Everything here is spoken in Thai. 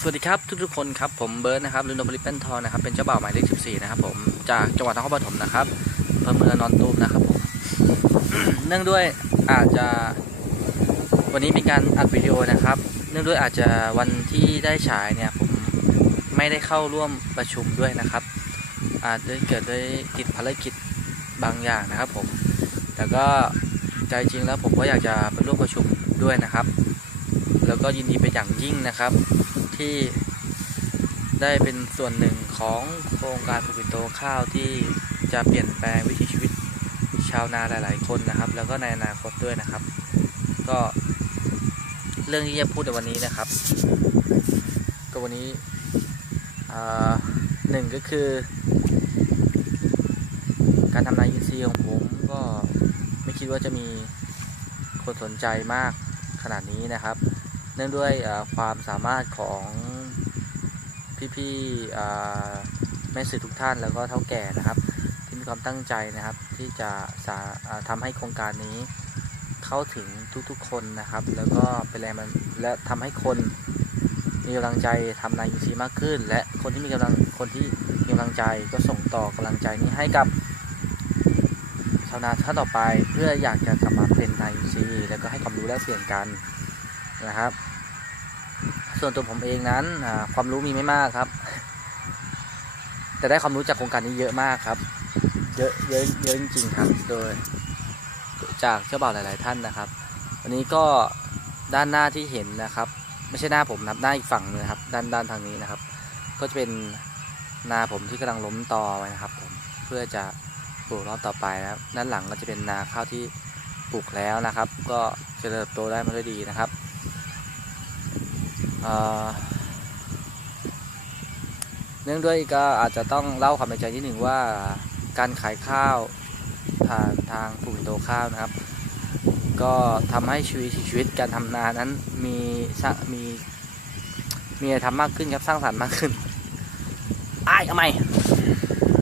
สวัสดีครับทุกๆคนครับผมเบิร์ดนะครับลุนโดบริปเปนทองนะครับเป็นเจ้าบ่าวหมายเลข14นะครับผมจากจังหวัดนครปฐมนะครับอำเภอเมืองนอนตูมนะครับผมเนื่องด้วยอาจจะวันนี้มีการอัดวิดีโอนะครับ เนื่องด้วยอาจจะวันที่ได้ฉายเนี่ยผมไม่ได้เข้าร่วมประชุมด้วยนะครับ อาจจะเกิดด้วยติดภารกิจบางอย่างนะครับผมแต่ก็ใจจริงแล้วผมก็อยากจะไปร่วมประชุมด้วยนะครับ แล้วก็ยินดีเป็นอย่างยิ่งนะครับ ที่ได้เป็นส่วนหนึ่งของโครงการปลูกปิโตข้าวที่จะเปลี่ยนแปลงวิถีชีวิตชาวนาหลาย ๆ คนนะครับ แล้วก็ในอนาคตด้วยนะครับ ก็เรื่องที่จะพูดในวันนี้นะครับ ก็วันนี้อ่าหนึ่งก็คือ การทำนาอินทรีย์ของผมก็ไม่คิดว่าจะมีคนสนใจมากขนาดนี้นะครับ เนื่องด้วยความสามารถของพี่ๆแม่สื่อทุกท่านแล้วก็เท่าแก่นะครับ ที่มีความตั้งใจนะครับ ที่จะสาอ่าทำให้โครงการนี้เข้าถึงทุกๆคนนะครับ แล้วก็เป็นแรงมันและทำให้คนมีกำลังใจทำนายอินทรีย์มากขึ้น และคนที่มีกำลังคนที่มีกำลังใจก็ส่งต่อกำลังใจนี้ให้กับชาวนาท่านต่อไป เพื่ออยากจะกลับมาเป็นนายอินทรีย์แล้วก็ให้ความรู้แลกเปลี่ยนกัน นะครับ ส่วนตัวผมเองนั้นความรู้มีไม่มากครับ แต่ได้ความรู้จากโครงการนี้เยอะมากครับ เยอะเยอะเยอะจริงๆครับ โดยจากเจ้าบ่าวหลาย ๆ ท่านนะครับ วันนี้ก็ด้านหน้าที่เห็นนะครับ ไม่ใช่หน้าผมนะครับหน้าอีกฝั่งนึงครับ ด้านด้านทางนี้นะครับ ก็จะเป็นนาผมที่กำลังล้มตอไว้นะครับ ผมเพื่อจะปลูกรอบต่อไปนะครับด้านหลังก็จะเป็นนาข้าวที่ปลูกแล้วนะครับ ก็จะเติบโตได้มาด้วยดีนะครับ เนื่องด้วยก็อาจจะต้องเล่าความในใจนิดหนึ่งว่าการขายข้าวผ่านทางปลูกโตข้าวนะครับ ก็ทำให้ชีวิตชีวิตการทำนานั้นมีสร้างมีมีอะไรทำมากขึ้นครับสร้างสรรค์มากขึ้นอ้ายทำไม